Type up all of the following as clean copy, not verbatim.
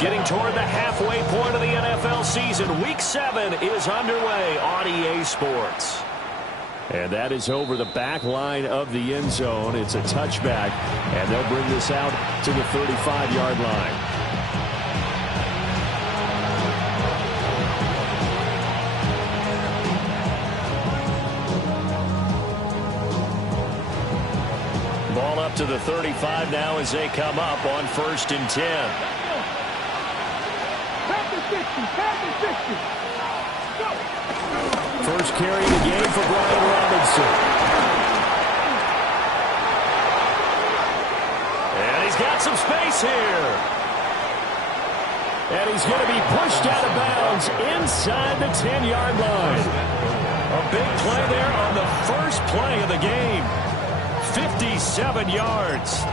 Getting toward the halfway point of the NFL season. Week 7 is underway on EA Sports. And that is over the back line of the end zone. It's a touchback, and they'll bring this out to the 35-yard line. Ball up to the 35 now as they come up on 1st and 10. First carry of the game for Brian Robinson. And he's got some space here. And he's going to be pushed out of bounds inside the 10-yard line. A big play there on the first play of the game. 57 yards.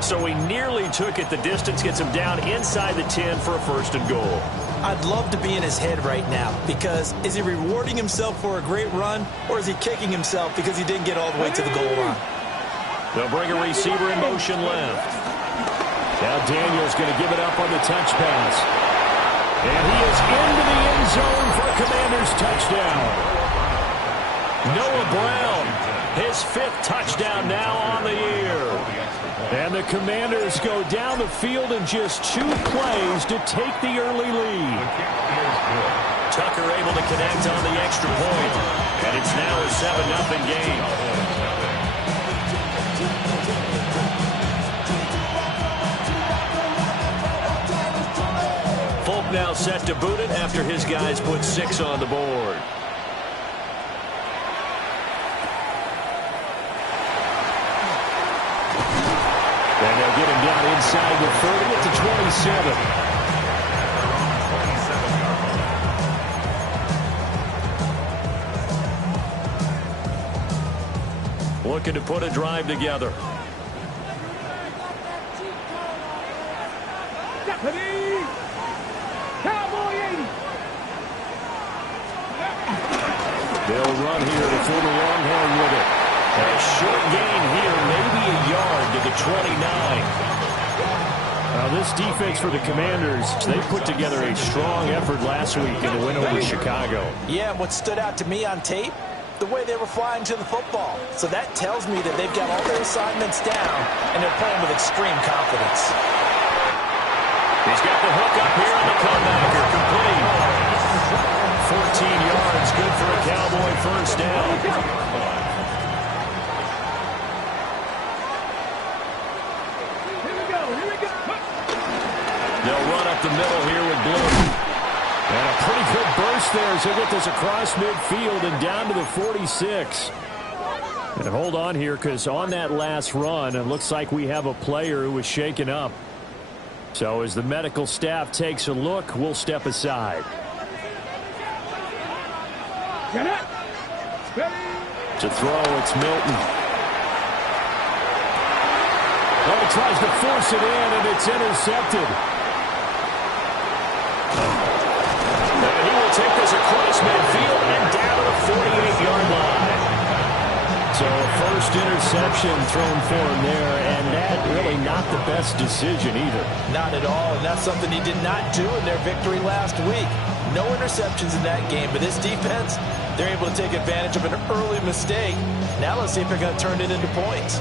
So he nearly took it the distance, gets him down inside the 10 for a 1st and goal. I'd love to be in his head right now, because is he rewarding himself for a great run, or is he kicking himself because he didn't get all the way to the goal line? They'll bring a receiver in motion left. Now Daniels going to give it up on the touch pass. And he is into the end zone for a Commanders touchdown. Noah Brown, his 5th touchdown now on the year. And the Commanders go down the field in just 2 plays to take the early lead. Tucker able to connect on the extra point. And it's now a 7-0 game. Folk now set to boot it after his guys put 6 on the board. And they'll get him down inside the 30 at the 27. Looking to put a drive together. They'll run here to form a Longhorn with it. A short gain here, maybe a yard to the 29. Now this defense for the Commanders, they put together a strong effort last week in the win over Chicago. Yeah, what stood out to me on tape, the way they were flying to the football. So that tells me that they've got all their assignments down, and they're playing with extreme confidence. He's got the hook up here on the comebacker, complete. 14 yards, good for a Cowboy 1st down. They'll run up the middle here with Blue. And a pretty good burst there as they get this across midfield and down to the 46. And hold on here, because on that last run, it looks like we have a player who was shaken up. So as the medical staff takes a look, we'll step aside. To throw, it's Milton. Well, he tries to force it in, and it's intercepted. And he will take this across midfield and down to the 48-yard line. So a first interception thrown for him there, and that really not the best decision either. Not at all, and that's something he did not do in their victory last week. No interceptions in that game, but this defense, they're able to take advantage of an early mistake. Now let's see if they're going to turn it into points.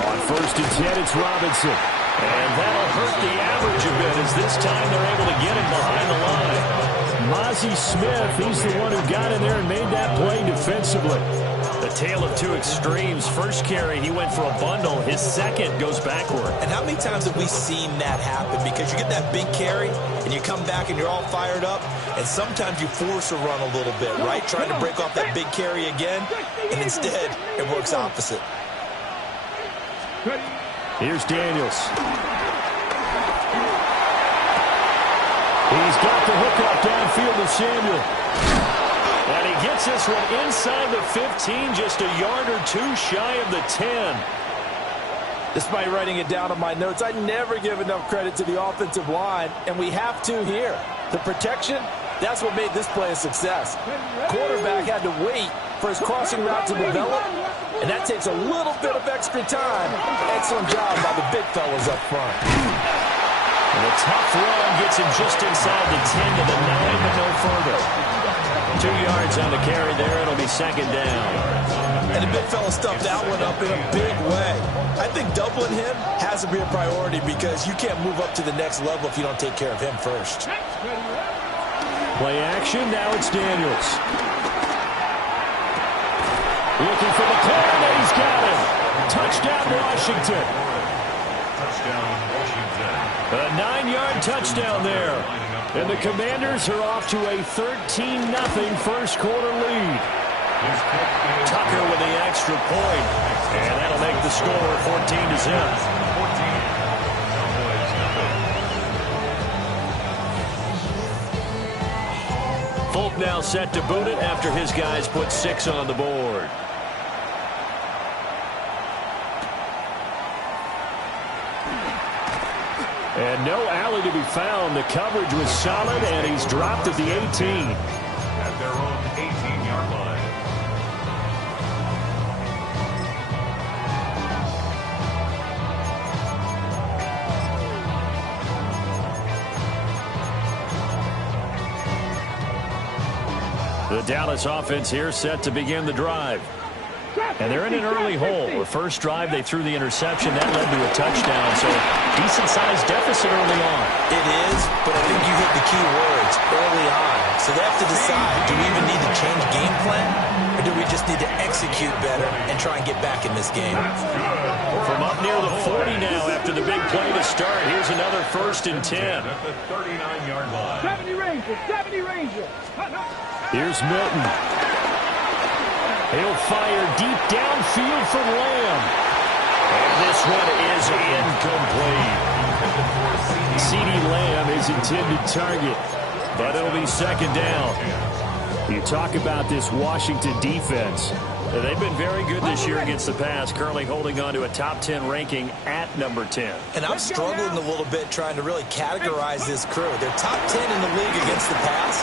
On 1st and 10, it's Robinson. And that'll hurt the average a bit as this time they're able to get him behind the line. Mozzie Smith, he's the one who got in there and made that play defensively. The tale of 2 extremes. First carry, he went for a bundle. His second goes backward. And how many times have we seen that happen? Because you get that big carry, and you come back and you're all fired up, and sometimes you force a run a little bit, right? Trying to break off that big carry again, and instead it works opposite. Here's Daniels. He's got the hook up downfield to Samuel. And he gets this one inside the 15, just a yard or 2 shy of the 10. Despite writing it down on my notes, I never give enough credit to the offensive line, and we have to here. The protection, that's what made this play a success. Quarterback had to wait for his crossing route to develop, and that takes a little bit of extra time. Excellent job by the big fellas up front. And a tough run gets him just inside the 10 to the 9, but no further. 2 yards on the carry there. It'll be second down. And the big fella stuffed that one up in a big way. I think doubling him has to be a priority because you can't move up to the next level if you don't take care of him first. Play action. Now it's Daniels. Looking for the corner, and he's got it. Touchdown, Washington. Touchdown, Washington. A 9-yard touchdown there. And the Commanders are off to a 13-0 first quarter lead. Tucker with the extra point. And that'll make the score 14-0. Folk now set to boot it after his guys put 6 on the board. And no alley to be found. The coverage was solid, and he's dropped at the 18. At their own 18-yard line. The Dallas offense here set to begin the drive. And they're in an early hole. The first drive, they threw the interception. That led to a touchdown. So, decent-sized deficit early on. It is, but I think you hit the key words early on. So they have to decide, do we even need to change game plan? Or do we just need to execute better and try and get back in this game? From up near the 40 now after the big play to start. Here's another 1st and 10. At the 39-yard line. 70 Rangers, 70 Rangers. Here's Milton. He'll fire deep downfield from Lamb. And this one is incomplete. CeeDee Lamb is intended target, but it'll be second down. You talk about this Washington defense. They've been very good this year against the pass, currently holding on to a top 10 ranking at number 10. And I'm struggling a little bit trying to really categorize this crew. They're top 10 in the league against the pass,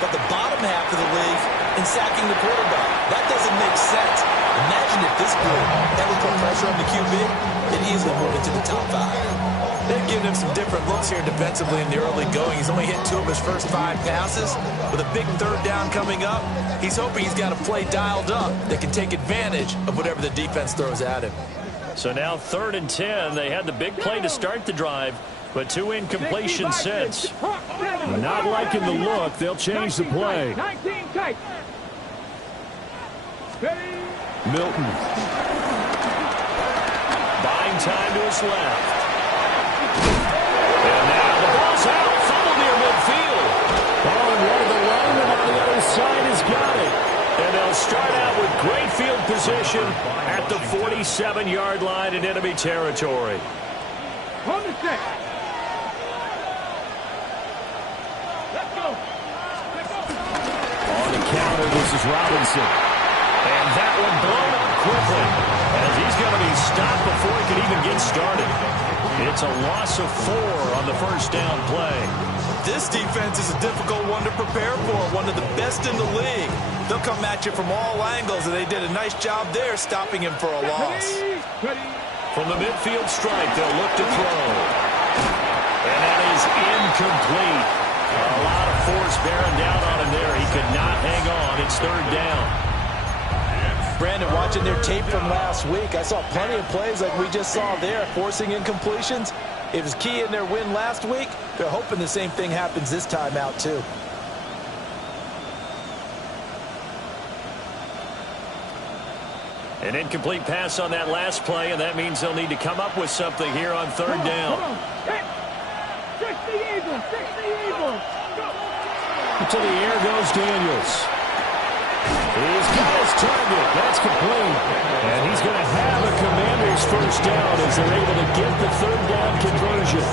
but the bottom half of the league in sacking the quarterback. That doesn't make sense. Imagine if this group ever put pressure on the QB, they'd easily move into the top 5. They've given him some different looks here defensively in the early going. He's only hit 2 of his first 5 passes. With a big 3rd down coming up, he's hoping he's got a play dialed up that can take advantage of whatever the defense throws at him. So now 3rd and 10. They had the big play to start the drive, but 2 incompletions since. Not liking the look. They'll change the play. 19 tight. Milton. Buying time to his left. And now the ball's out. Fumble near midfield. Oh, and one of the linemen on the other side has got it. And they'll start out with great field position at the 47-yard line in enemy territory. On the set. Let's go. On the counter, this is Robinson. And that one blown up quickly as he's going to be stopped before he can even get started. It's a loss of 4 on the first down play. This defense is a difficult one to prepare for, one of the best in the league. They'll come at you from all angles, and they did a nice job there stopping him for a loss. From the midfield strike, they'll look to throw. And that is incomplete. A lot of force bearing down on him there. He could not hang on. It's 3rd down. Brandon, watching their tape from last week, I saw plenty of plays like we just saw there, forcing incompletions. It was key in their win last week. They're hoping the same thing happens this time out, too. An incomplete pass on that last play, and that means they'll need to come up with something here on 3rd down. 60 Eagles, 60 Eagles. To the air goes Daniels. He's got his target. That's complete. And he's going to have a Commander's first down as they're able to get the 3rd down conversion.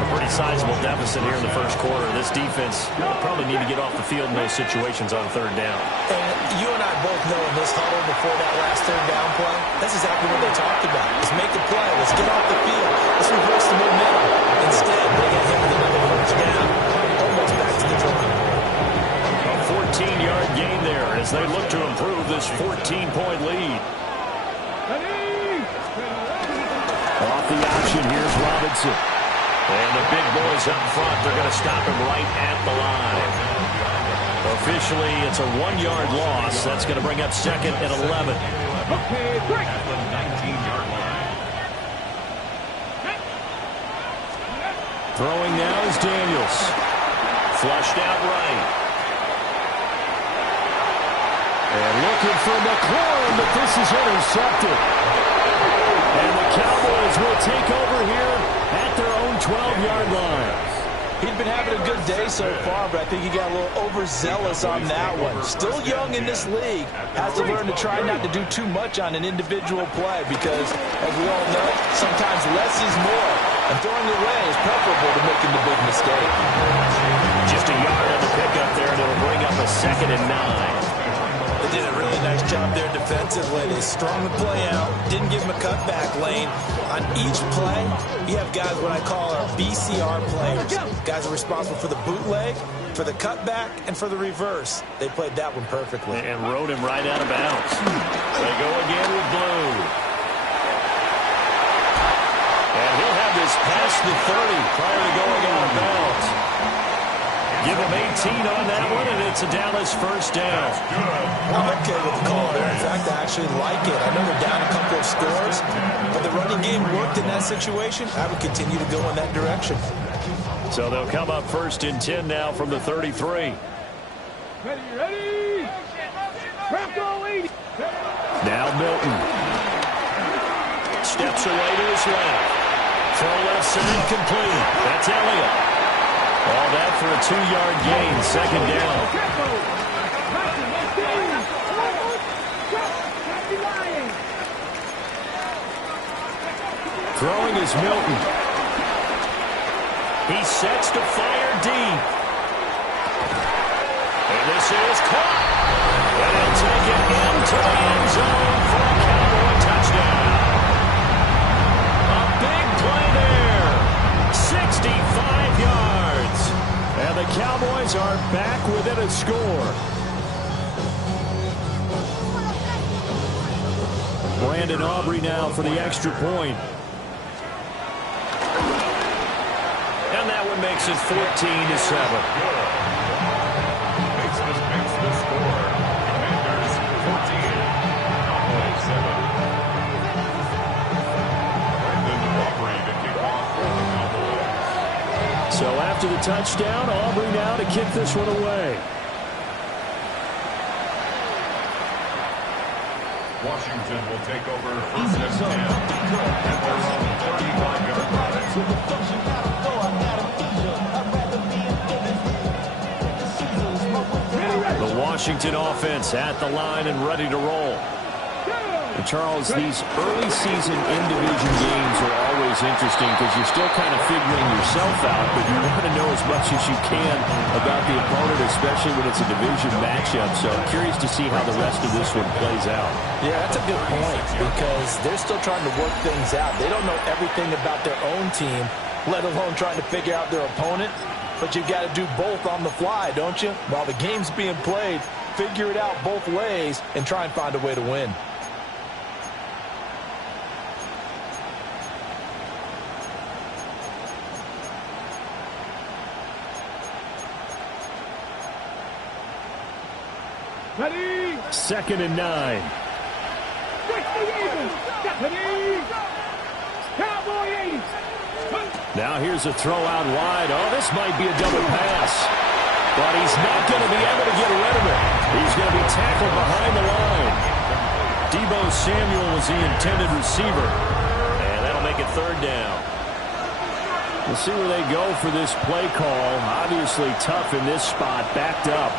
A pretty sizable deficit here in the first quarter. This defense will probably need to get off the field in those situations on third down. And you and I both know in this huddle before that last third down play, that's exactly what they talked about. Let's make a play. Let's get off the field. Let's reverse the momentum. Instead, they get hit with another first down. Almost back to the drawing board. A 14-yard gain there as they look to improve this 14-point lead. Off the option, here's Robinson. And the big boys up front, they're going to stop him right at the line. Officially, it's a 1-yard loss. That's going to bring up second and 11. Okay, break. At the 19-yard line. Throwing now is Daniels. Flushed out right. And looking for McLaurin, but this is intercepted. And the Cowboys will take over here at their own 12-yard line. He'd been having a good day so far, but I think he got a little overzealous on that one. Still young in this league. Has to learn to try not to do too much on an individual play because, as we all know, sometimes less is more. And throwing it away is preferable to making the big mistake. Just a yard on the pickup there, and it'll bring up a second and 9. They did a really nice job there defensively. They strung the play out, didn't give him a cutback lane. On each play, you have guys what I call our BCR players. Guys are responsible for the bootleg, for the cutback, and for the reverse. They played that one perfectly. And rode him right out of bounds. They go again with Blue. And he'll have this past the 30 prior to going out of bounds. Give him 18 on that one, and it's a Dallas first down. I'm okay with the call there. In fact, I actually like it. I know they're down a couple of scores, but the running game worked in that situation. I would continue to go in that direction. So they'll come up first and 10 now from the 33. Ready? Bronco 80. Now Milton. Steps away to his left. Throw left side complete. That's Elliott. All that for a 2-yard gain, second down. Throwing is Milton. He sets to fire deep. And this is caught. And he'll take it into the end zone for a Cowboy touchdown. A big play there. 65 yards. And the Cowboys are back within a score. Brandon Aubrey now for the extra point. And that one makes it 14-7. Makes the score. Commanders 14, Cowboys 7. Brandon Aubrey to kick off for the Cowboys. So after the touchdown, Aubrey now to kick this one away. Washington will take over first and 10 at their own 35-yard line. The Washington offense at the line and ready to roll. And Charles, these early season in-division games are always interesting because you're still kind of figuring yourself out, but you want to know as much as you can about the opponent, especially when it's a division matchup. So I'm curious to see how the rest of this one plays out. Yeah, that's a good point because they're still trying to work things out. They don't know everything about their own team, let alone trying to figure out their opponent. But you've got to do both on the fly, don't you? While the game's being played, figure it out both ways and try and find a way to win. Ready? Second and 9. Switch the Eagles. Ready? Cowboy 80. Now here's a throw out wide. Oh, this might be a double pass. But he's not going to be able to get rid of it. He's going to be tackled behind the line. Deebo Samuel was the intended receiver. And that'll make it third down. We'll see where they go for this play call. Obviously tough in this spot, backed up.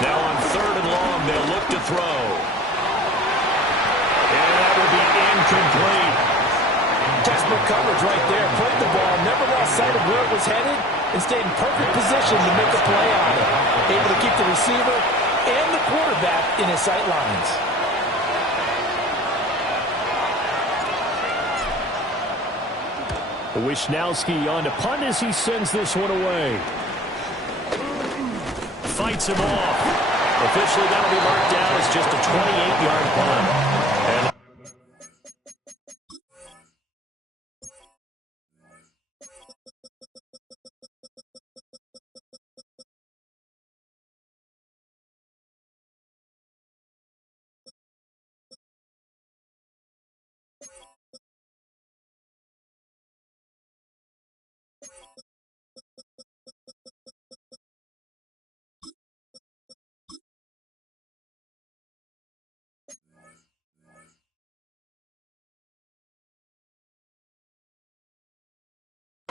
Now on third and long, they'll look to throw. And that will be incomplete. Desperate coverage right there. Played the ball, never lost sight of where it was headed and stayed in perfect position to make a play on it. Able to keep the receiver and the quarterback in his sight lines. Wishnowski on to punt as he sends this one away. Fights him off. Officially, that'll be marked down as just a 28-yard punt. And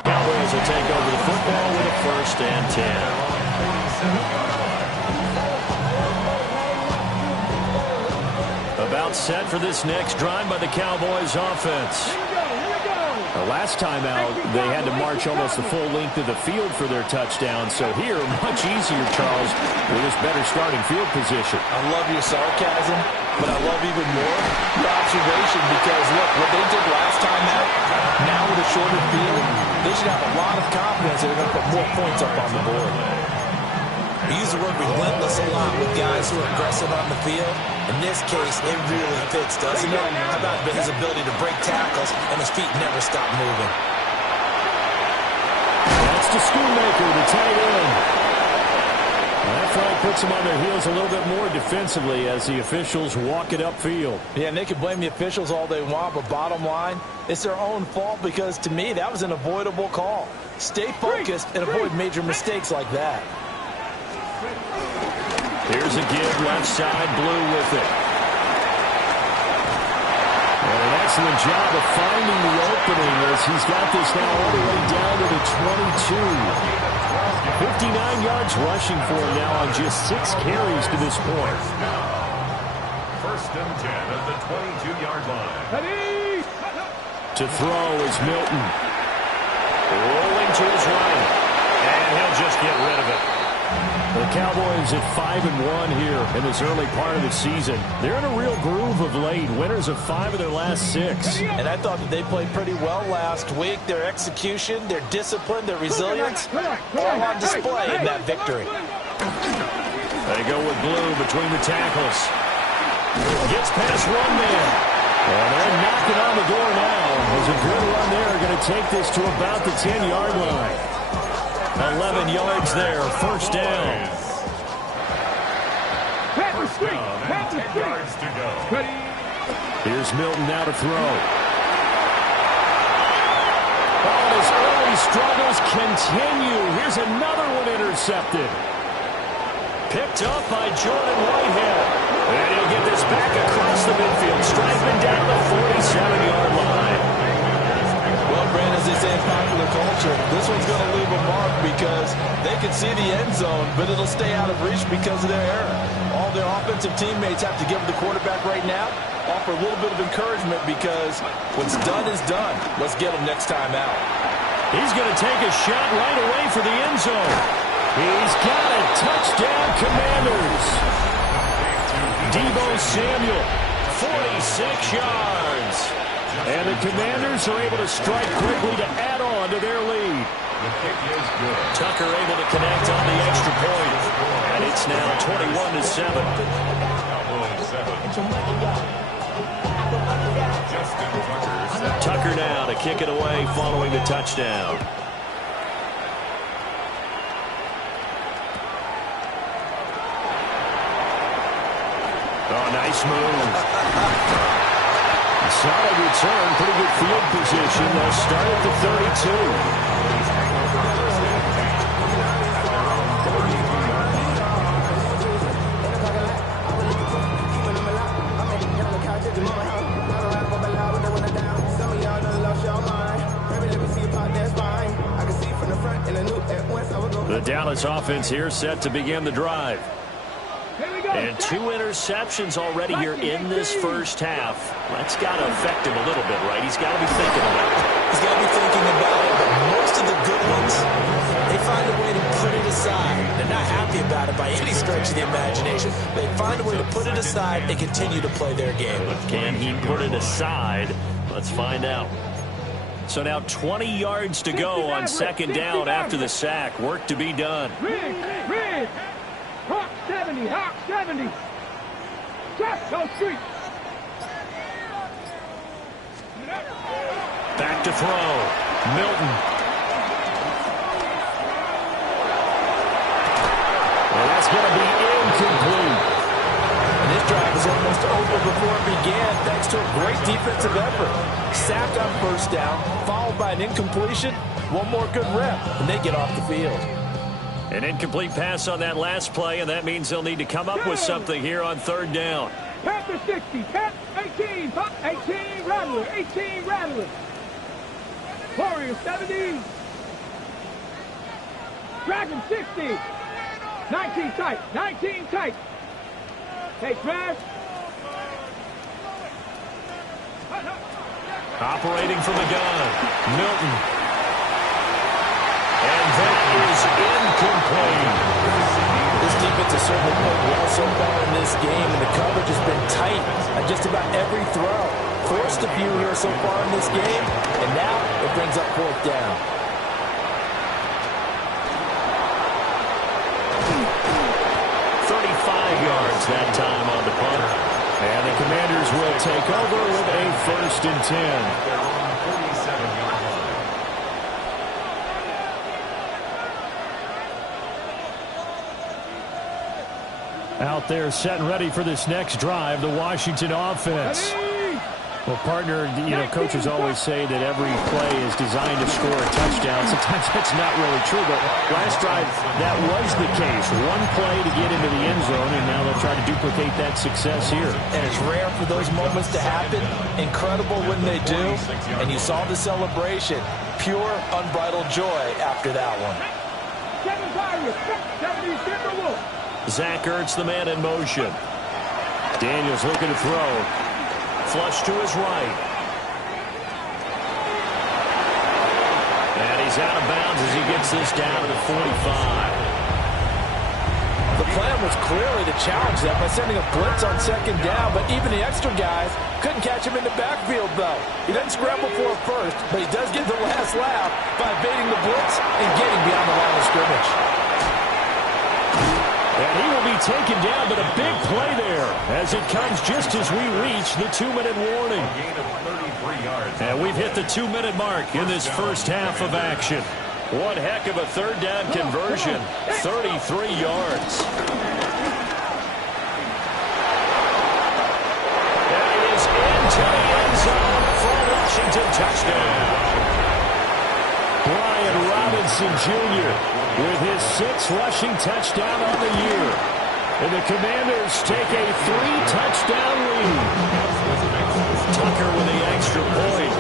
Cowboys will take over the football with a 1st and 10. About set for this next drive by the Cowboys offense. Last time out, they had to march almost the full length of the field for their touchdown. So here, much easier, Charles, with this better starting field position. I love your sarcasm, but I love even more your observation because, look, what they did last time out, now with a shorter field, they should have a lot of confidence they're going to put more points up on the board. We use the word relentless a lot with guys who are aggressive on the field. In this case, it really fits, doesn't it? How about his ability to break tackles and his feet never stop moving? That's to Schoonmaker, the tight end. That flag puts them on their heels a little bit more defensively as the officials walk it upfield. Yeah, and they can blame the officials all they want, but bottom line, it's their own fault because, to me, that was an avoidable call. Stay focused and avoid major mistakes like that. Here's a give, left side, Blue with it. And an excellent job of finding the opening as he's got this now all the way down to the 22. 59 yards rushing for him now on just 6 carries to this point. 1st and 10 at the 22-yard line. To throw is Milton. Rolling to his right. And he'll just get rid of it. The Cowboys at 5-1 here in this early part of the season. They're in a real groove of late. Winners of 5 of their last 6. And I thought that they played pretty well last week. Their execution, their discipline, their resilience, all on display in that victory. They go with Blue between the tackles. Gets past one man. And they're knocking on the door now. There's a good run there. Going to take this to about the 10-yard line. 11 yards there, 1st down. First down and 10 yards to go. Here's Milton now to throw. Oh, his early struggles continue. Here's another one intercepted. Picked up by Jordan Whitehead. And he'll get this back across the midfield, striping down the 47-yard line. Well, Brand, as they say in popular culture, this one's going to leave a mark because they can see the end zone, but it'll stay out of reach because of their error. All their offensive teammates have to give the quarterback right now, offer a little bit of encouragement because what's done is done. Let's get him next time out. He's going to take a shot right away for the end zone. He's got it. Touchdown, Commanders. Deebo Samuel, 46 yards. And the Commanders are able to strike quickly to add on to their lead. The kick is good. Tucker able to connect on the extra point. And it's now 21-7. Cowboys 7. Justin Tucker. Tucker now to kick it away following the touchdown. Oh, nice move. Solid return, pretty good field position. They'll start at the 32. The Dallas offense here set to begin the drive. And 2 interceptions already here in this first half. That's got to affect him a little bit, right? He's got to be thinking about it. He's got to be thinking about it, but most of the good ones, they find a way to put it aside. They're not happy about it by any stretch of the imagination. They find a way to put it aside and continue to play their game. Can he put it aside? Let's find out. So now 20 yards to go on second down after the sack. Work to be done. Red. Hawk 70, Hawk 70. Just go street. Back to throw. Milton. And that's going to be incomplete. And this drive is almost over before it began, thanks to a great defensive effort. Sack on first down, followed by an incompletion. One more good rep, and they get off the field. An incomplete pass on that last play, and that means they'll need to come up with something here on third down. Panther 60, Panther 18, 18 Rattler, 18 Rattler. Warrior 70. Dragon 60. 19 tight, 19 tight. Hey, Trash. Operating from the gun, Milton. And that is incomplete. This defense has certainly played well so far in this game, and the coverage has been tight on just about every throw. Forced a few here so far in this game, and now it brings up fourth down. Yards that time on the punt. And the Commanders will take over with a 1st and 10. Out there set and ready for this next drive, the Washington offense. Well, partner, coaches always say that every play is designed to score a touchdown. Sometimes that's not really true, but last drive, that was the case. One play to get into the end zone, and now they'll try to duplicate that success here. And it's rare for those moments to happen. Incredible when they do. And you saw the celebration. Pure, unbridled joy after that one. Zach Ertz, the man in motion. Daniels looking to throw. Flush to his right. And he's out of bounds as he gets this down to the 45. The plan was clearly to challenge them by sending a blitz on second down, but even the extra guys couldn't catch him in the backfield, though. He doesn't scramble for it first, but he does get the last laugh by evading the blitz and getting beyond the line of scrimmage. And he will be taken down, but a big play there as it comes just as we reach the 2-minute warning. And we've hit the 2-minute mark in this first half of action. One heck of a third down conversion, 33 yards. And it is into the end zone for a Washington touchdown. Brian Robinson Jr. with his 6th rushing touchdown on the year. And the Commanders take a 3-touchdown lead. Tucker with the extra point.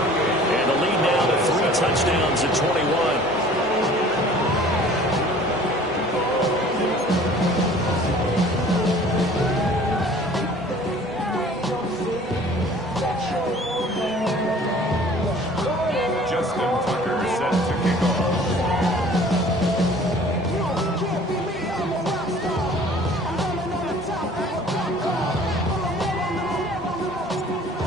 And the lead now to 3 touchdowns at 21.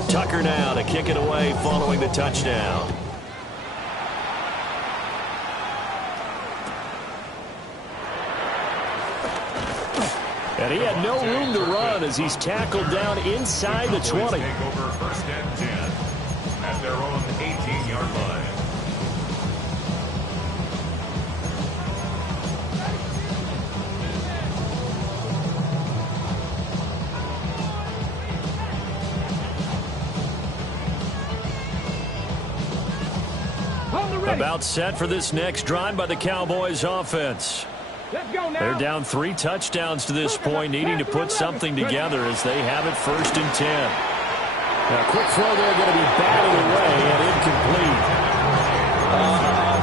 Tucker now to kick it away following the touchdown. And he had no room to run as he's tackled down inside the 20. Take over 1st and 10 at their own 18-yard line. About set for this next drive by the Cowboys offense. They're down 3 touchdowns to this point, needing to put something together as they have it 1st and 10. Now, quick throw there, going to be batted away and incomplete.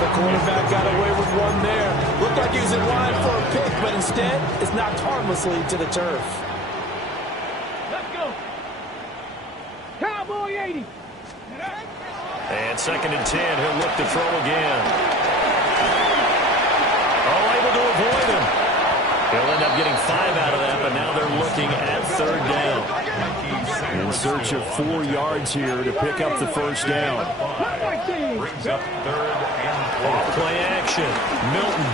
The quarterback got away with one there. Looked like he was in line for a pick, but instead, it's knocked harmlessly to the turf. Let's go. Cowboy 80. And 2nd and 10, he'll look to throw again. Oh, able to avoid him. He'll end up getting 5 out of that, but now they're looking at third down. In search of 4 yards here to pick up the first down. Brings up third and 4. Off play action. Milton.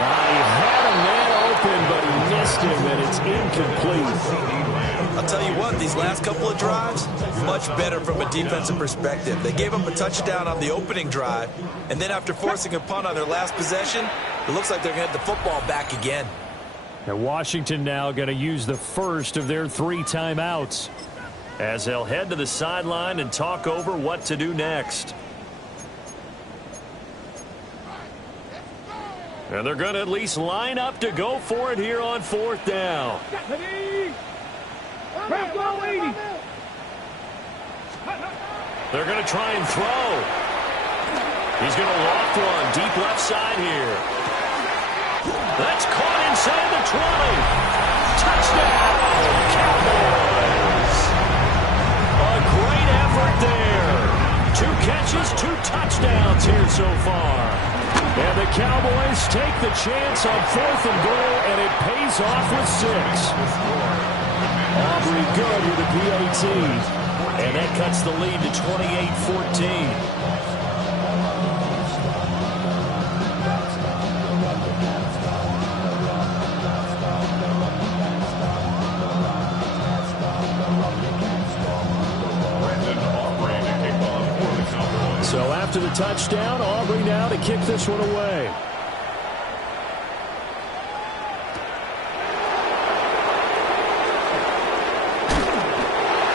He had a man open, but he missed him, and it's incomplete. I'll tell you what, these last couple of drives, much better from a defensive perspective. They gave up a touchdown on the opening drive, and then after forcing a punt on their last possession, it looks like they're going to get the football back again. And Washington now going to use the first of their 3 timeouts as they'll head to the sideline and talk over what to do next. And they're going to at least line up to go for it here on 4th down. They're going to try and throw. He's going to loft one deep left side here. That's caught inside the 20. Touchdown, Cowboys. A great effort there. 2 catches, 2 touchdowns here so far. And the Cowboys take the chance on 4th and goal, and it pays off with 6. Aubrey good with the PAT. And that cuts the lead to 28-14. So after the touchdown, Aubrey now to kick this one away.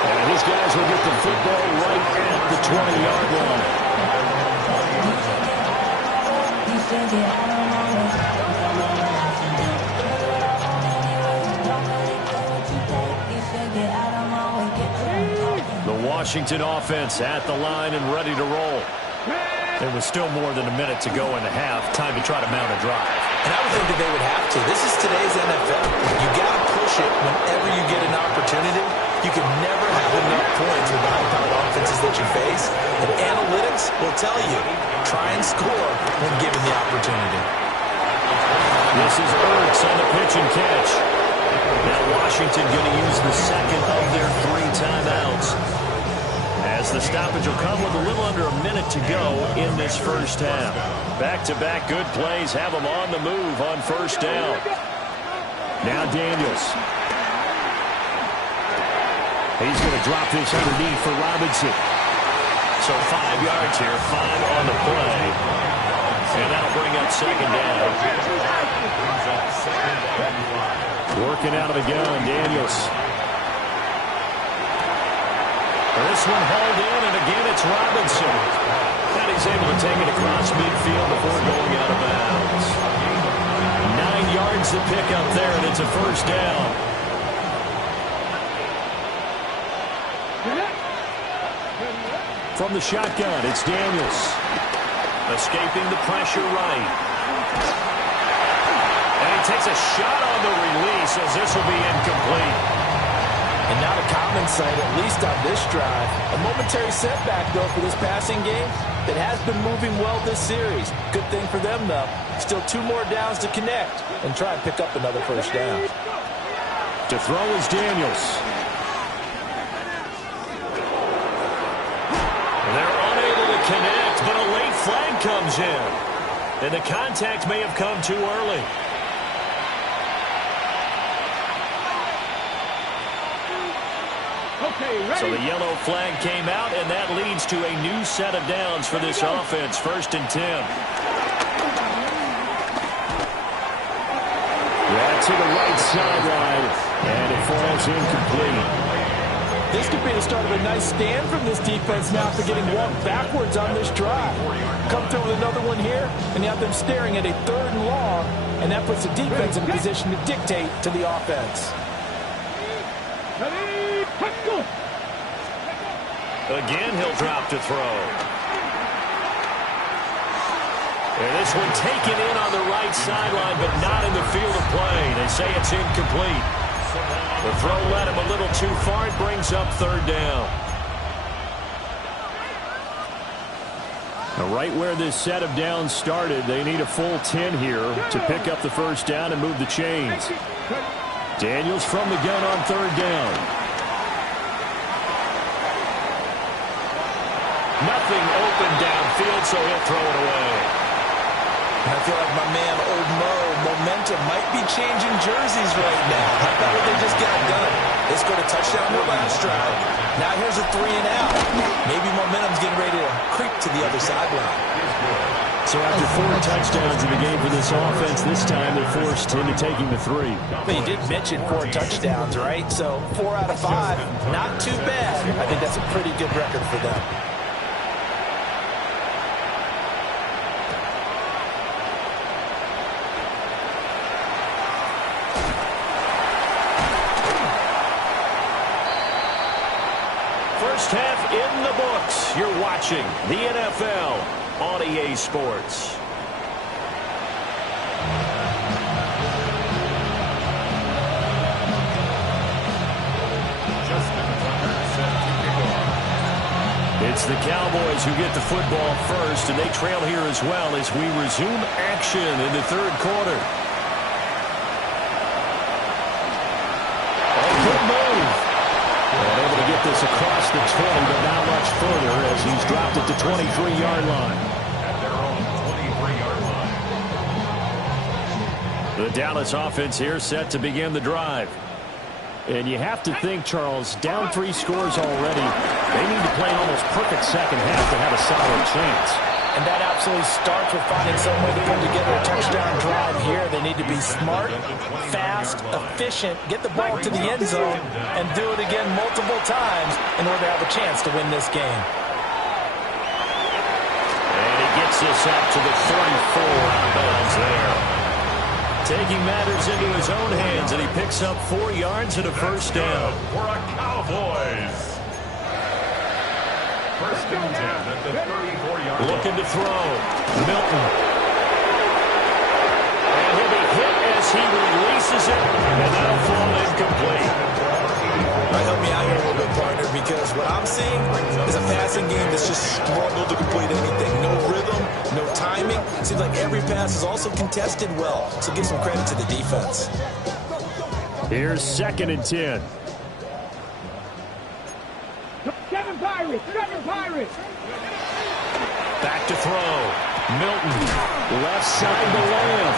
And these guys will get the football right at the 20-yard line. The Washington offense at the line and ready to roll. There was still more than a minute to go in the half. Time to try to mount a drive. And I would think that they would have to. This is today's NFL. You got to push it whenever you get an opportunity. You can never have enough points with the high-powered offenses that you face. And analytics will tell you, try and score when given the opportunity. This is Ertz on the pitch and catch. Now Washington going to use the second of their 3 timeouts, as the stoppage will come with a little under a minute to go in this first half. Back-to-back good plays have them on the move on first down. Now Daniels. He's going to drop this underneath for Robinson. So 5 yards here, 5 on the play. And that'll bring up second down. Working out of the gun, Daniels. This one hauled in, and again it's Robinson. And he's able to take it across midfield before going out of bounds. 9 yards to pick up there, and it's a first down. From the shotgun, it's Daniels. Escaping the pressure right. And he takes a shot on the release as this will be incomplete. And not a common sight, at least on this drive. A momentary setback, though, for this passing game that has been moving well this series. Good thing for them, though. Still 2 more downs to connect and try and pick up another first down. To throw is Daniels. They're unable to connect, but a late flag comes in. And the contact may have come too early. So the yellow flag came out, and that leads to a new set of downs for this offense. 1st and 10. Yeah, to the right sideline, and it falls incomplete. This could be the start of a nice stand from this defense now after getting walked backwards on this drive. Come through with another one here, and you have them staring at a 3rd and long, and that puts the defense in a position to dictate to the offense. Again, he'll drop to throw. And this one taken in on the right sideline, but not in the field of play. They say it's incomplete. The throw led him a little too far. It brings up 3rd down. Now, right where this set of downs started, they need a full 10 here to pick up the first down and move the chains. Daniels from the gun on third down. Nothing open downfield, so he'll throw it away. I feel like my man, Old Mo, momentum might be changing jerseys right now. How about what they just got done? They scored a touchdown in their last drive. Now here's a 3 and out. Maybe momentum's getting ready to creep to the other sideline. So after 4 touchdowns in the game for this offense, this time they're forced into taking the 3. But you did mention 4 touchdowns, right? So 4 out of 5, not too bad. I think that's a pretty good record for them. First half in the books. You're watching the NFL on EA Sports. It's the Cowboys who get the football first, and they trail here as well as we resume action in the third quarter. Good move. And able to get this across the 20, but not much further as he's dropped it to 23-yard line. At their own 23-yard line. The Dallas offense here set to begin the drive. And you have to think, Charles, down 3 scores already. They need to play an almost perfect second half to have a solid chance. And that absolutely starts with finding some way to put together a touchdown drive here. They need to be smart, fast, efficient, get the ball to the end zone, and do it again multiple times in order to have a chance to win this game. And he gets this up to the 34 out of bounds there. Taking matters into his own hands, and he picks up 4 yards and a first down. For a Cowboys. First and 10 at the 34-yard line. Looking to throw. Milton. And he'll be hit as he releases it, and that'll fall incomplete. All right, help me out here a little bit, partner, because what I'm seeing is a passing game that's just struggled to complete anything. No rhythm, no timing. Seems like every pass is also contested well, so give some credit to the defense. Here's 2nd and 10. Seven Pirates! Seven Pirates! Back to throw. Milton. Left side to Lamb.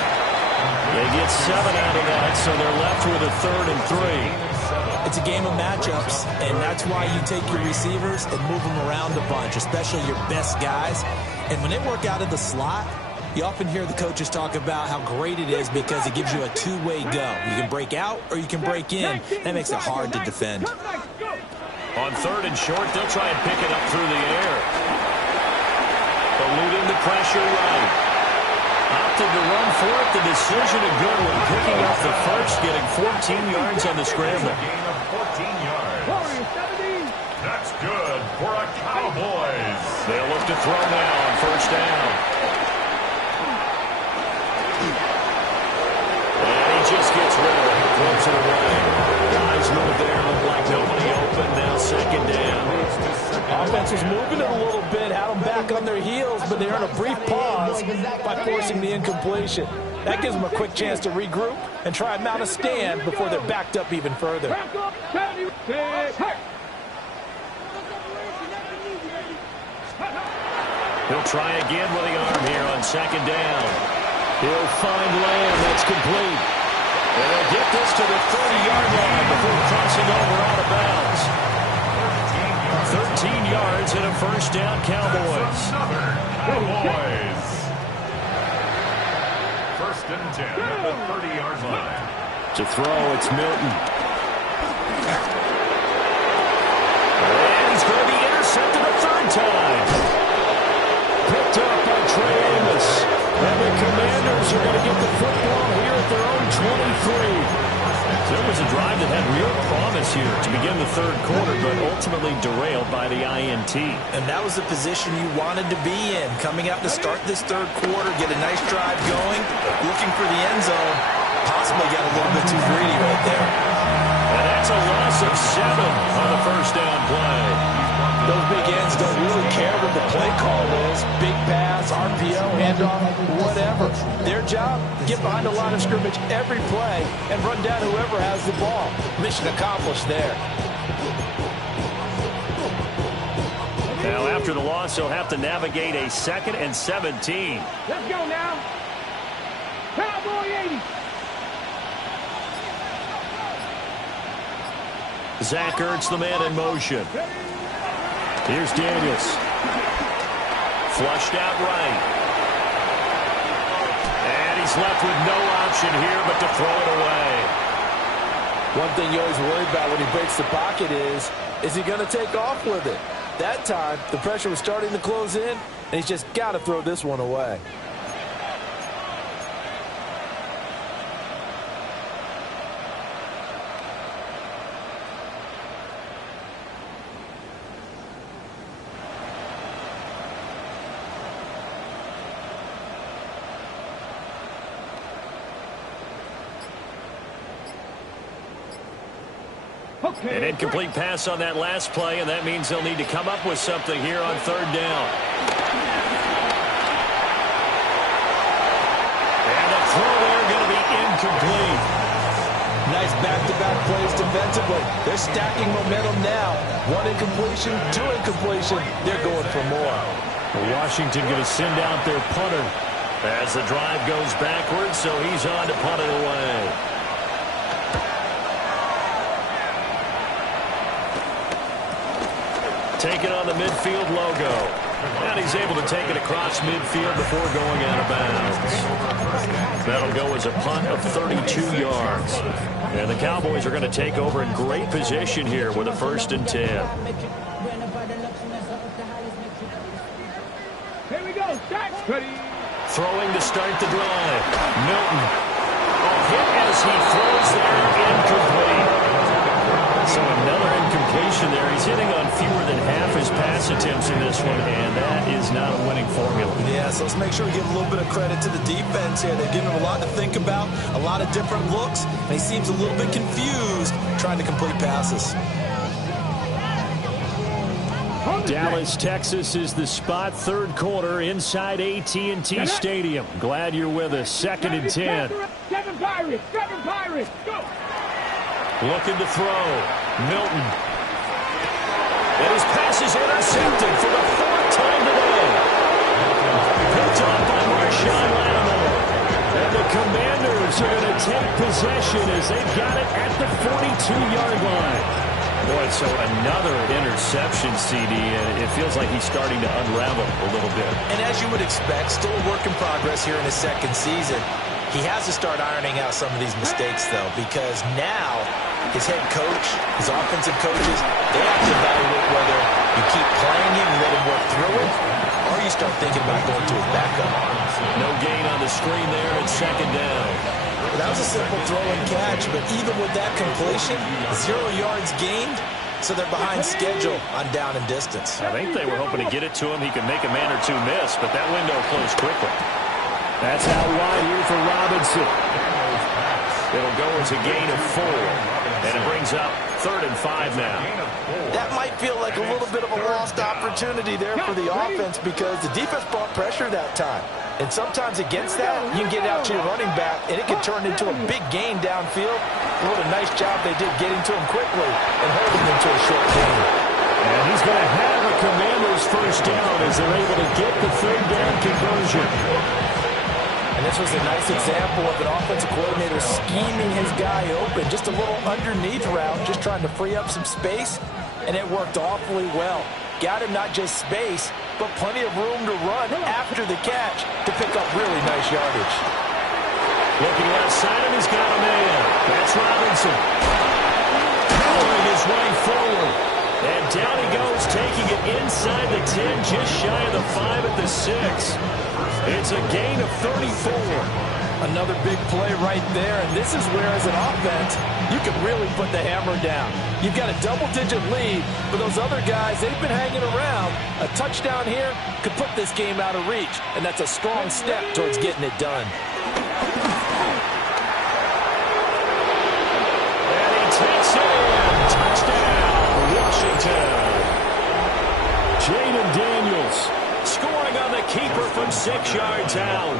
They get 7 out of that, so they're left with a 3rd and 3. It's a game of matchups, and that's why you take your receivers and move them around a bunch, especially your best guys. And when they work out of the slot, you often hear the coaches talk about how great it is because it gives you a two-way go. You can break out or you can break in. That makes it hard to defend. On 3rd and short, they'll try and pick it up through the air. Eluding the pressure right. Opted to run for it. The decision a good one. Picking up the first, getting 14 yards on the scramble. Gain of 14 yards. That's good for a Cowboys. They'll look to throw now on first down. And he just gets rid of it. Throws it away. Guys move there. Look like nobody open. Now 2nd down. Offense was moving it a little bit, had them back on their heels, but they earned a brief pause by forcing the incompletion. That gives them a quick chance to regroup and try and mount a stand before they're backed up even further. He'll try again with the arm here on 2nd down. He'll find Lamb. That's complete. And they'll get this to the 30-yard line before crossing over out of bounds. 13 yards and a first down, Cowboys. Cowboys. First and 10 at the 30-yard line. To throw, it's Milton. And he's going to be intercepted a 3rd time. Picked up by Trey Amos. And the Commanders are going to get the football here at their own 23. There was a drive that had real promise here to begin the 3rd quarter, but ultimately derailed by the INT. And that was the position you wanted to be in. Coming out to start this 3rd quarter, get a nice drive going, looking for the end zone. Possibly got a little bit too greedy right there. And that's a loss of 7 on the first down play. Those big ends don't really care what the play call is. big pass, RPO, handoff, whatever. Their job, get behind the line of scrimmage every play and run down whoever has the ball. Mission accomplished there. Now, after the loss, he'll have to navigate a 2nd and 17. Let's go now. Cowboy 80. Zach Ertz, the man in motion. Here's Daniels. Flushed out right. And he's left with no option here but to throw it away. One thing you always worry about when he breaks the pocket is he going to take off with it? That time, the pressure was starting to close in, and he's just got to throw this one away. An incomplete pass on that last play, and that means they'll need to come up with something here on 3rd down. And the throw there going to be incomplete. Nice back-to-back plays defensively. They're stacking momentum now. 1 incompletion, 2 incompletion. They're going for more. Washington going to send out their punter as the drive goes backwards, so he's on to punt it away. Taking on the midfield logo. And he's able to take it across midfield before going out of bounds. That'll go as a punt of 32 yards. And the Cowboys are going to take over in great position here with a 1st and 10. Here we go. Start. Throwing to start the drive. Milton. Hit as he throws there. Incomplete. So another incompletion there. He's hitting on fewer than half his pass attempts in this one, and that is not a winning formula. Yeah, so let's make sure we give a little bit of credit to the defense here. They've given him a lot to think about, a lot of different looks, and he seems a little bit confused trying to complete passes. Dallas, Texas is the spot. 3rd quarter inside AT&T Stadium. Glad you're with us. 2nd and 10. 7 Pirates. 7 Pirates. Go. Looking to throw. Milton. And his pass is intercepted for the 4th time today. Picked off by Marshawn Lattimore. And the Commanders are going to take possession as they've got it at the 42-yard line. Boy, so another interception, CD, and it feels like he's starting to unravel a little bit. And as you would expect, still a work in progress here in his 2nd season. He has to start ironing out some of these mistakes, though, because now his head coach, his offensive coaches, they have to evaluate whether you keep playing him and let him work through it, or you start thinking about going to his backup. No gain on the screen there at 2nd down. That was a simple throw and catch, but even with that completion, 0 yards gained, so they're behind schedule on down and distance. I think they were hoping to get it to him. He could make a man or two miss, but that window closed quickly. That's out wide here for Robinson. It'll go as a gain of 4, and it brings up 3rd and 5 now. That might feel like a little bit of a lost opportunity there for the offense because the defense brought pressure that time. And sometimes against that, you can get out to your running back, and it can turn into a big gain downfield. What a nice job they did getting to him quickly and holding him to a short gain. And he's going to have a Commanders 1st down as they're able to get the 3rd down conversion. And this was a nice example of an offensive coordinator scheming his guy open. Just a little underneath route, just trying to free up some space, and it worked awfully well. Got him not just space, but plenty of room to run after the catch to pick up really nice yardage. Looking left side, and he's got a man. That's Robinson. Powering his way forward. And down he goes, taking it inside the 10, just shy of the 5 at the 6. It's a gain of 34. Another big play right there, and this is where, as an offense, you can really put the hammer down. You've got a double-digit lead, but those other guys, they've been hanging around. A touchdown here could put this game out of reach, and that's a strong step towards getting it done. And he takes it in. Touchdown, Washington. Jaden Daniels scoring on the keeper from 6 yards out.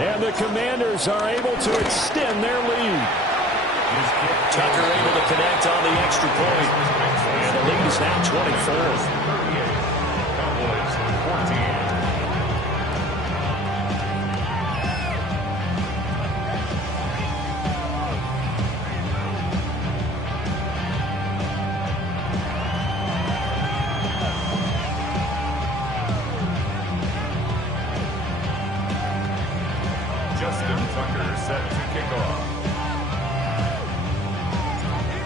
And the Commanders are able to extend their lead. Tucker able to connect on the extra point. And the lead is now 24.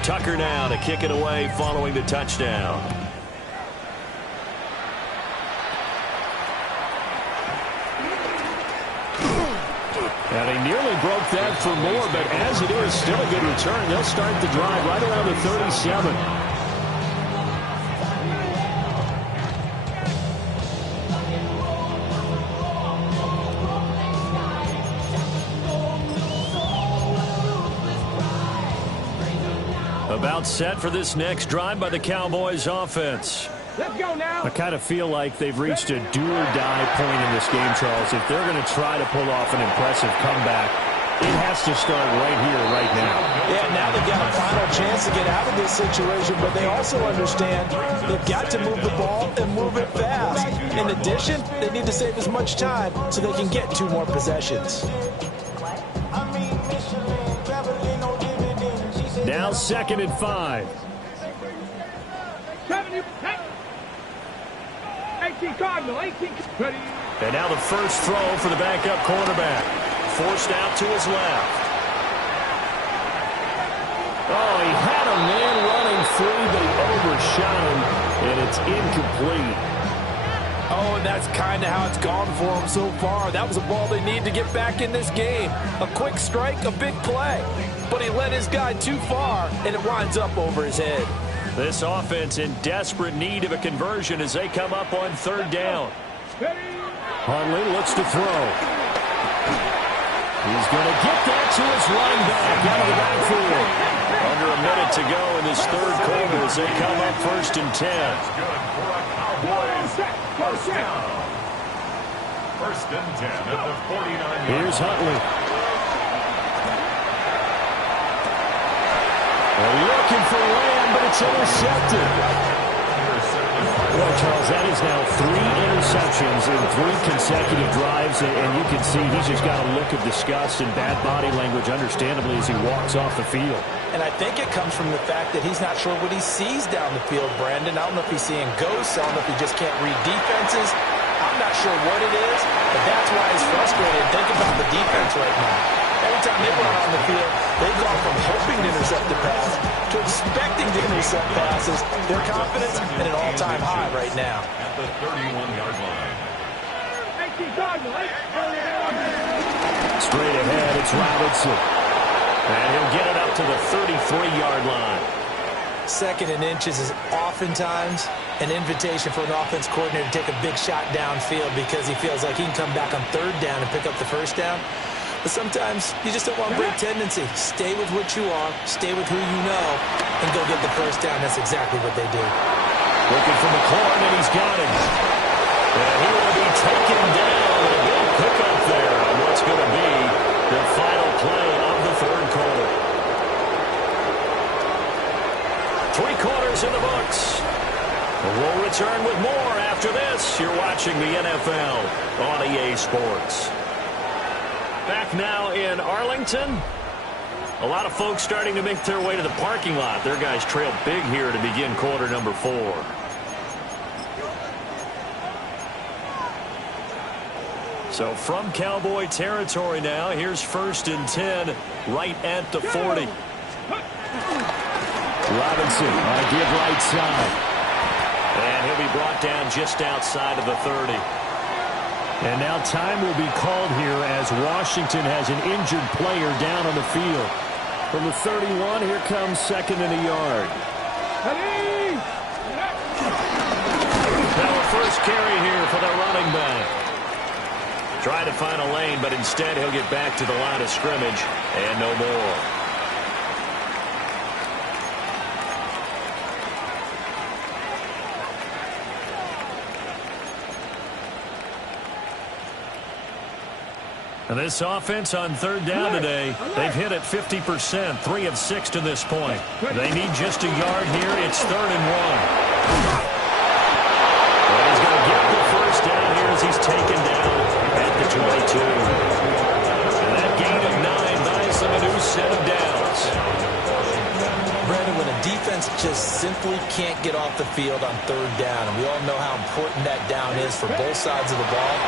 Tucker now to kick it away following the touchdown. And he nearly broke that for more, but as it is, still a good return. They'll start the drive right around the 37. About set for this next drive by the Cowboys offense. Let's go now. I kind of feel like they've reached a do-or-die point in this game, Charles. If they're going to try to pull off an impressive comeback, it has to start right here, right now. Yeah, now they've got a final chance to get out of this situation, but they also understand they've got to move the ball and move it fast. In addition, they need to save as much time so they can get 2 more possessions. Now 2nd and 5. 18 Cardinal, 18. Ready. And now the first throw for the backup quarterback. Forced out to his left. Oh, he had a man running free, but he overshot him, and it's incomplete. Oh, and that's kind of how it's gone for them so far. That was a ball they need to get back in this game. A quick strike, a big play. But he led his guy too far, and it winds up over his head. This offense in desperate need of a conversion as they come up on 3rd down. Huntley looks to throw. He's going to get that to his running back out of the backfield. Under a minute to go in this 3rd quarter as they come up 1st and 10. First and 10 at the 49. Here's Huntley. They're looking for Lamb, but it's intercepted. Well, Charles, that is now 3 interceptions in 3 consecutive drives, and you can see he's just got a look of disgust and bad body language, understandably, as he walks off the field. And I think it comes from the fact that he's not sure what he sees down the field, Brandon. I don't know if he's seeing ghosts. I don't know if he just can't read defenses. I'm not sure what it is, but that's why he's frustrated. Think about the defense right now. Every time they run on the field, they've gone from hoping to intercept the pass to expecting to intercept passes. Their confidence at an all-time high right now. At the 31-yard line. Straight ahead, it's Robinson. And he'll get it up to the 33-yard line. 2nd and inches is oftentimes an invitation for an offense coordinator to take a big shot downfield because he feels like he can come back on 3rd down and pick up the 1st down. But sometimes you just don't want to break tendency. Stay with what you are, stay with who you know, and go get the 1st down. That's exactly what they do. Looking for McLaurin, and he's got him. And he will be taken down. A big pickup there on what's going to be the final play of the 3rd quarter. 3 quarters in the books. We'll return with more after this. You're watching the NFL on EA Sports. Back now in Arlington. A lot of folks starting to make their way to the parking lot. Their guys trailed big here to begin quarter number 4. So from Cowboy territory now, here's 1st and 10 right at the 40. Robinson on a give right side. And he'll be brought down just outside of the 30. And now time will be called here as Washington has an injured player down on the field. From the 31, here comes 2nd and a yard. Now a first carry here for the running back. Trying to find a lane, but instead he'll get back to the line of scrimmage and no more. And this offense on third down today, they've hit it 50%, 3 of 6 to this point. They need just a yard here. It's 3rd and 1. Well, he's going to get the first down here as he's taken down at the 22. And that gain of 9 buys them a new set of downs. Brandon, when a defense just simply can't get off the field on third down, and we all know how important that down is for both sides of the ball,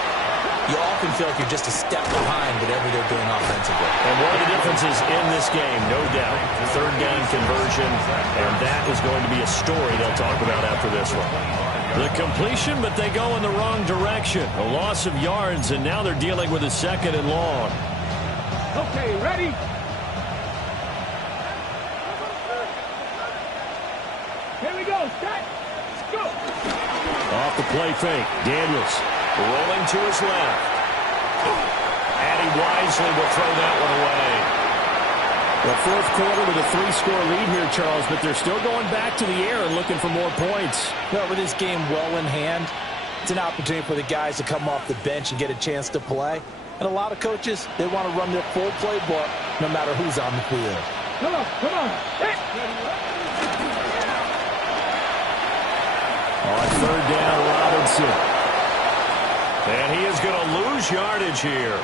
you often feel like you're just a step behind whatever they're doing offensively. And one of the differences in this game, no doubt, third down conversion, and that is going to be a story they'll talk about after this one. The completion, but they go in the wrong direction. A loss of yards, and now they're dealing with a 2nd and long. Okay, ready? Here we go. Set. Let's go. Off the play fake. Daniels rolling to his left. And he wisely will throw that one away. The fourth quarter with a 3-score lead here, Charles, but they're still going back to the air and looking for more points. Well, with this game well in hand, it's an opportunity for the guys to come off the bench and get a chance to play. And a lot of coaches, they want to run their full playbook no matter who's on the field. Come on, come on. Hey. On third down, Robinson. And he is going to lose yardage here.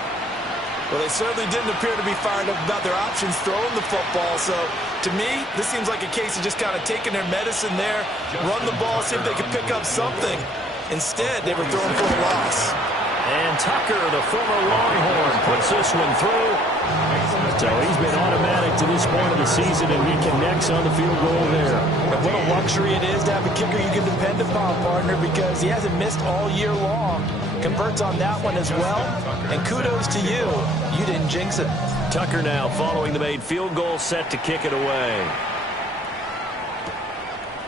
Well, they certainly didn't appear to be fired up about their options throwing the football. So, to me, this seems like a case of just kind of taking their medicine there, run the ball, see if they can pick up something. Instead, they were throwing for a loss. And Tucker, the former Longhorn, puts this one through. So he's been automatic to this point of the season, and he connects on the field goal there. And what a luxury it is to have a kicker you can depend upon, partner, because he hasn't missed all year long. Converts on that one as well. And kudos to you. You didn't jinx it. Tucker now following the made field goal, set to kick it away.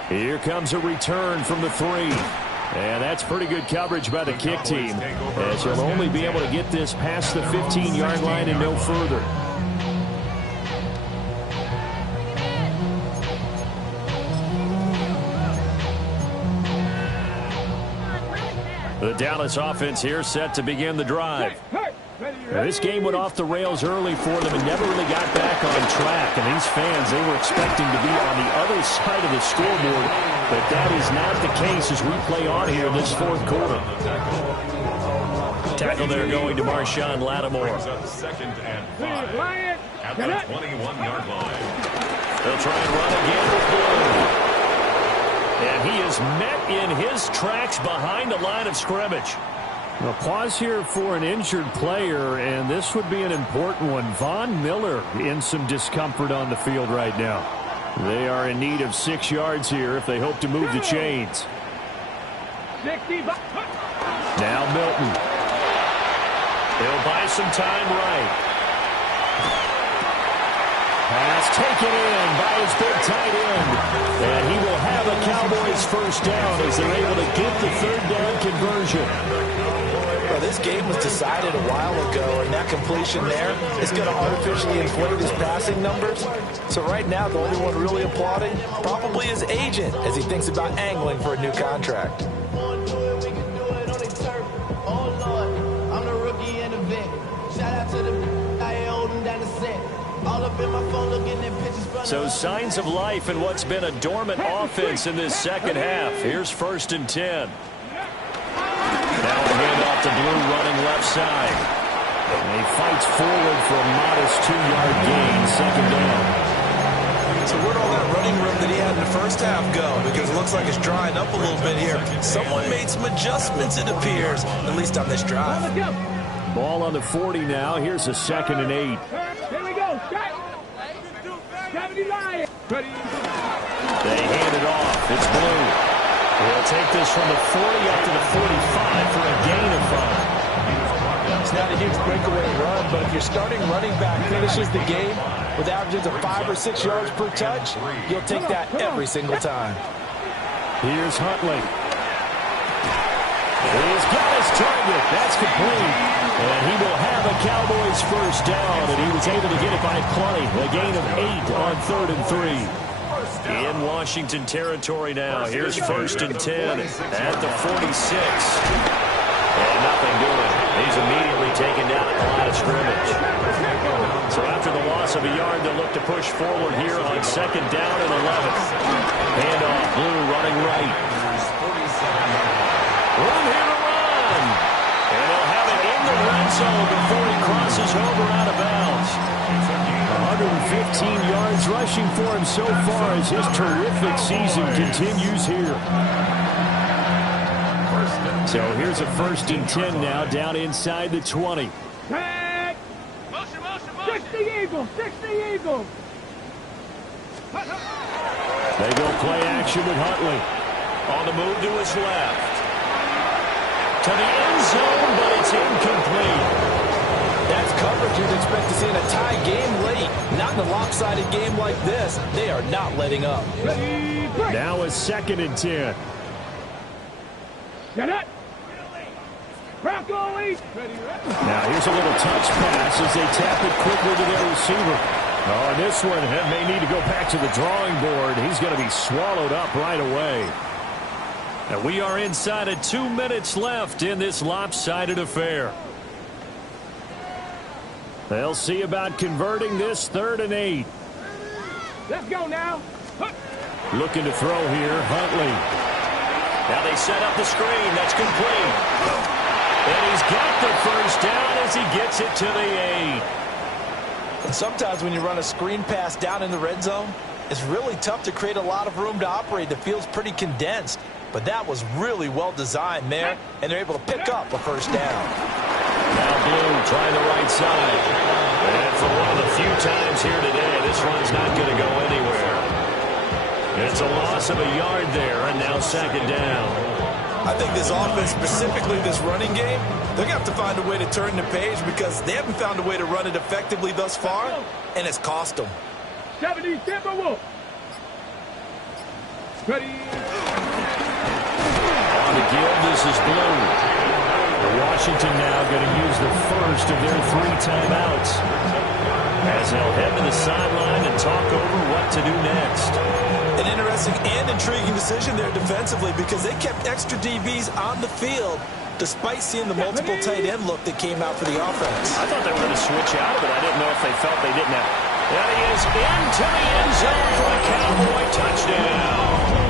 Here comes a return from the 3. And that's pretty good coverage by the kick team, as he'll only be able to get this past the 15-yard line and no further. The Dallas offense here set to begin the drive. Now, this game went off the rails early for them and never really got back on track. And these fans, they were expecting to be on the other side of the scoreboard, but that is not the case as we play on here in this fourth quarter. Tackle there going to Marshawn Lattimore. 2nd and 5 at the 21-yard line. They'll try and run again with Blue. And he is met in his tracks behind the line of scrimmage. A pause here for an injured player, and this would be an important one. Von Miller in some discomfort on the field right now. They are in need of 6 yards here if they hope to move the chains. Now Milton. He'll buy some time right. Pass taken in by his big tight end. And he will have a Cowboys first down as they're able to get the third down conversion. Well, this game was decided a while ago, and that completion there is going to artificially inflate his passing numbers. So right now, the only one really applauding probably his agent as he thinks about angling for a new contract. So signs of life in what's been a dormant offense in this second half. Here's 1st and 10. Now a handoff to Blue running left side. And he fights forward for a modest 2-yard gain, 2nd down. So where'd all that running room that he had in the first half go? Because it looks like it's drying up a little bit here. Someone made some adjustments, it appears, at least on this drive. Ball on the 40 now. Here's a 2nd and 8. Here we go. Shot. 79. They hand it off. It's Blue. He'll take this from the 40 up to the 45 for a gain of 5. It's not a huge breakaway run, but if your starting running back finishes the game with averages of 5 or 6 yards per touch, you'll take that every single time. Here's Huntley. He's got his target. That's complete. And he will have a Cowboys first down, and he was able to get it by plenty. A gain of 8 on 3rd and 3. In Washington territory now. Here's 1st and 10 at the 46. And nothing doing. He's immediately taken down at the line of scrimmage. So after the loss of a yard, they'll look to push forward here on 2nd down and 11. Handoff, Blue running right. Room here to run. And he'll have it in the red zone before he crosses over out of bounds. 115 yards rushing for him so far as his terrific season continues here. So here's a 1st and 10 now, down inside the 20. Tag! 60 Eagles! 60 Eagles! They go play action with Huntley. On the move to his left. To the end zone, but it's incomplete. That's coverage you'd expect to see in a tie game late. Not in a lopsided game like this. They are not letting up. Now a 2nd and 10. Get it! Bronco East! Now here's a little touch pass as they tap it quickly to their receiver. Oh, and this one may need to go back to the drawing board. He's going to be swallowed up right away. And we are inside of 2 minutes left in this lopsided affair. They'll see about converting this 3rd and 8. Let's go now. Looking to throw here, Huntley. Now they set up the screen. That's complete. And he's got the 1st down as he gets it to the 8. And sometimes when you run a screen pass down in the red zone, it's really tough to create a lot of room to operate. The field's pretty condensed. But that was really well designed there, and they're able to pick up a 1st down. Now Blue trying the right side. And for one of the few times here today, this one's not going to go anywhere. It's a loss of a yard there, and now 2nd down. I think this offense, specifically this running game, they're going to have to find a way to turn the page because they haven't found a way to run it effectively thus far, and it's cost them. 70 Timberwolves. Ready. On the give, this is Blue. Washington now going to use the 1st of their 3 timeouts as they'll head to the sideline and talk over what to do next. An interesting and intriguing decision there defensively because they kept extra DBs on the field despite seeing the multiple tight end look that came out for the offense. I thought they were going to switch out of it. I didn't know if they felt they didn't have. And he is into the end zone for a Cowboy touchdown.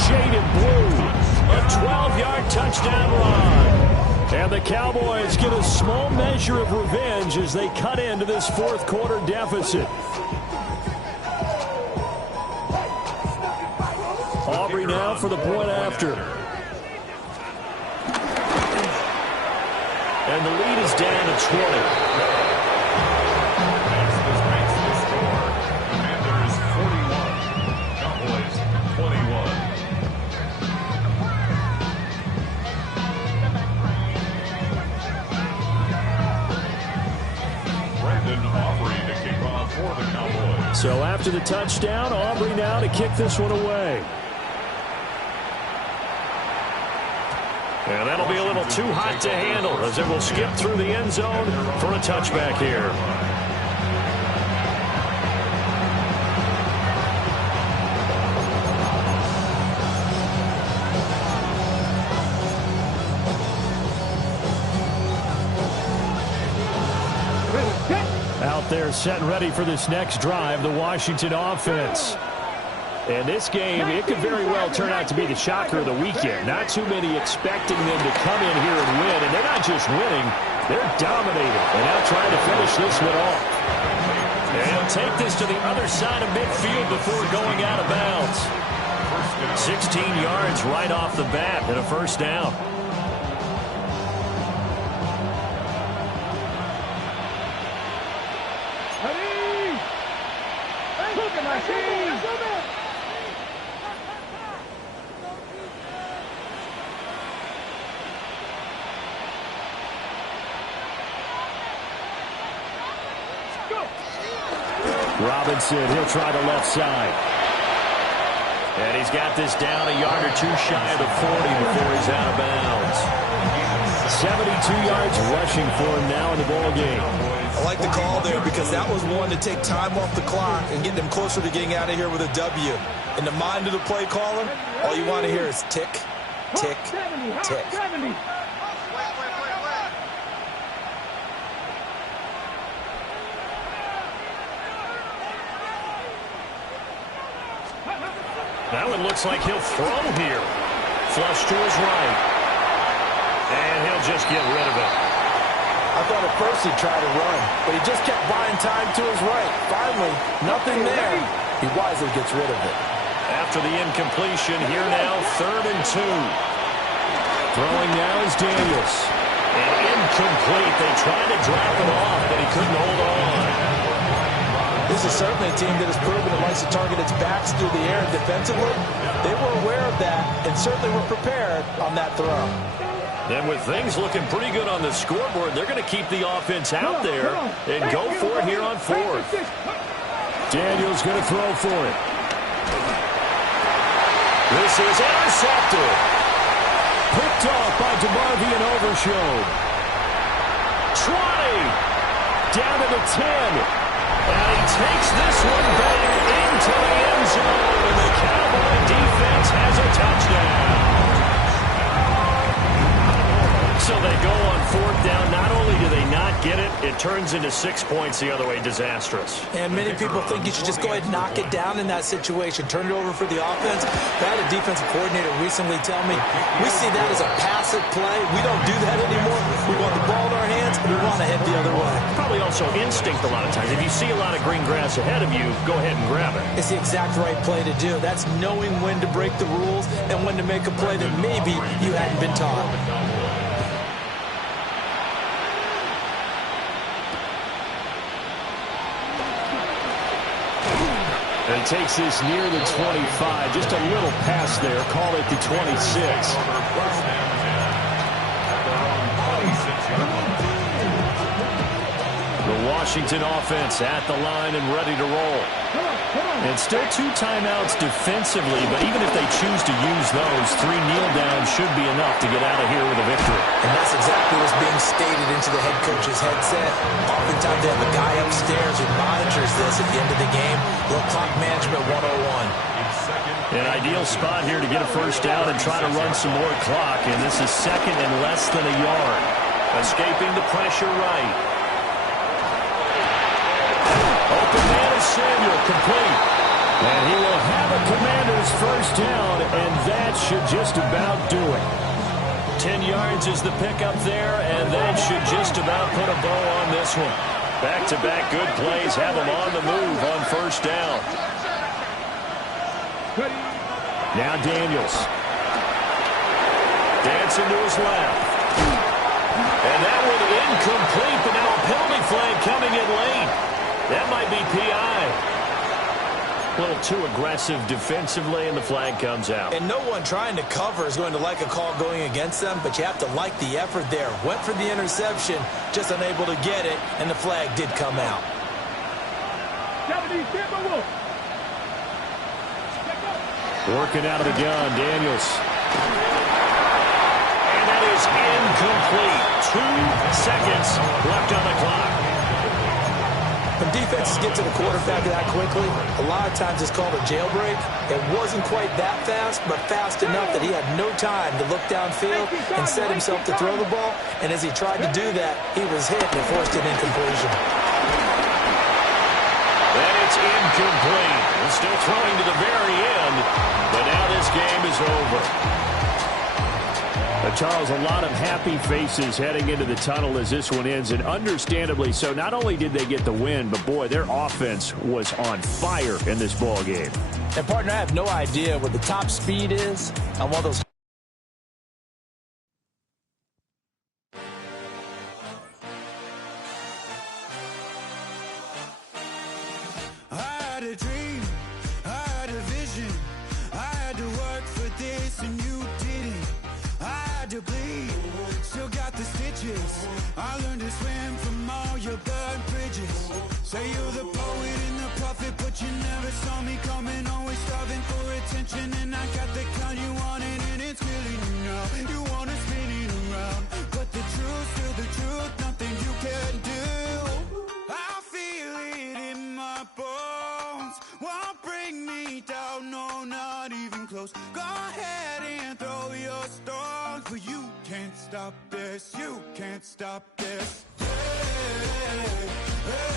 Jaded Blue, a 12-yard touchdown run. And the Cowboys get a small measure of revenge as they cut into this 4th quarter deficit. Aubrey now for the point after. And the lead is down to 20. This makes the score. Commanders 41. Cowboys 21. Brandon Aubrey to kick off for the Cowboys. So after the touchdown, Aubrey now to kick this one away. And that'll be a little too hot to handle as it will skip through the end zone for a touchback here. Out there set and ready for this next drive, the Washington offense. And this game, it could very well turn out to be the shocker of the weekend. Not too many expecting them to come in here and win. And they're not just winning, they're dominating. And now trying to finish this one off. And he'll take this to the other side of midfield before going out of bounds. 16 yards right off the bat and a 1st down. Look at my team. Robinson, he'll try the left side. And he's got this down a yard or 2 shy of the 40 before he's out of bounds. 72 yards rushing for him now in the ball game. I like the call there because that was one to take time off the clock and get them closer to getting out of here with a W. In the mind of the play caller, all you want to hear is tick, tick, tick. Now it looks like he'll throw here. Flush to his right. And he'll just get rid of it. I thought at first he'd try to run, but he just kept buying time to his right. Finally, nothing there. He wisely gets rid of it. After the incompletion, here now, 3rd and 2. Throwing now is Daniels. And incomplete. They tried to drop him off, but he couldn't hold on. This is certainly a team that has proven it likes to target its backs through the air defensively. They were aware of that and certainly were prepared on that throw. And with things looking pretty good on the scoreboard, they're going to keep the offense out there and go for it here on 4th. Daniels going to throw for it. This is intercepted. Picked off by DeMarvin and Overshowed. 20. Down to the 10. And he takes this one back into the end zone. And the Cowboy defense has a touchdown. So they go on 4th down. Not only do they not get it, it turns into 6 points the other way. Disastrous. And many people think you should just go ahead and knock it down in that situation. Turn it over for the offense. I had a defensive coordinator recently tell me, we see that as a passive play. We don't do that anymore. We want the ball in our hands, and we want to head the other way. Probably also instinct a lot of times. If you see a lot of green grass ahead of you, go ahead and grab it. It's the exact right play to do. That's knowing when to break the rules and when to make a play that maybe you hadn't been taught. And he takes this near the 25. Just a little pass there. Call it the 26. The Washington offense at the line and ready to roll. And still 2 timeouts defensively, but even if they choose to use those, 3 kneel downs should be enough to get out of here with a victory. And that's exactly what's being stated into the head coach's headset. Oftentimes they have a guy upstairs who monitors this at the end of the game. Little clock management 101. An ideal spot here to get a first down and try to run some more clock. And this is 2nd and less than a yard. Escaping the pressure right. Open man is Samuel, complete. And he will have a Commander's first down, and that should just about do it. 10 yards is the pickup there, and that should just about put a bow on this one. Back-to-back good plays have them on the move on first down. Now Daniels. Dancing to his left. And that one incomplete, but now a penalty flag coming in late. That might be PI. A little too aggressive defensively, and the flag comes out. And no one trying to cover is going to like a call going against them, but you have to like the effort there. Went for the interception, just unable to get it, and the flag did come out. Working out of the gun, Daniels. And that is incomplete. 2 seconds left on the clock. When defenses get to the quarterback that quickly, a lot of times it's called a jailbreak. It wasn't quite that fast, but fast enough that he had no time to look downfield and set himself to throw the ball. And as he tried to do that, he was hit and forced an incompletion. And it's incomplete. We're still throwing to the very end, but now this game is over. Charles, a lot of happy faces heading into the tunnel as this one ends, and understandably so. Not only did they get the win, but boy, their offense was on fire in this ball game. And partner, I have no idea what the top speed is on one of those. I had a dream, I had a vision, I had to work for this and you didn't. I had to bleed, still got the stitches. I learned to swim from all your burnt bridges. Say you're the poet and the prophet, but you never saw me coming. Always starving for attention, and I got the kind you wanted, and it's killing you now. You wanna spin it around, but the truth's still the truth. Nothing you can do. I feel it in my bones. Won't bring me down, no, not even close. Go ahead and throw your stones, but you can't stop this. You can't stop this. Hey, hey,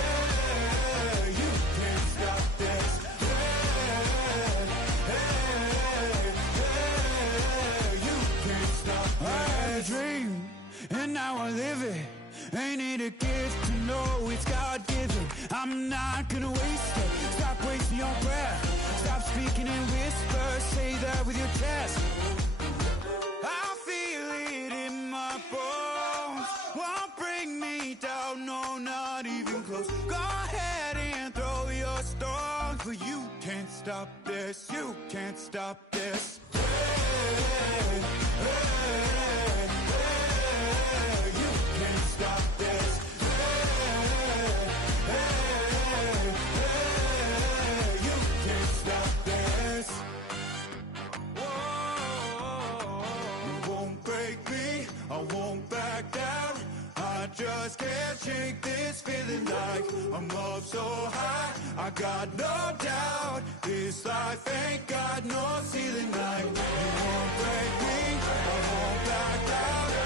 hey, you can't stop this. Hey, not gonna waste it. Stop wasting your breath. Stop speaking in whispers. Say that with your chest. I feel it in my bones. Won't bring me down, no, not even close. Go ahead and throw your stones, but you can't stop this. You can't stop this. Hey, hey, hey, you can't stop this. You can't stop this. You won't break me, I won't back down. I just can't shake this feeling like I'm up so high. I got no doubt this life ain't got no ceiling like. You won't break me, I won't back down.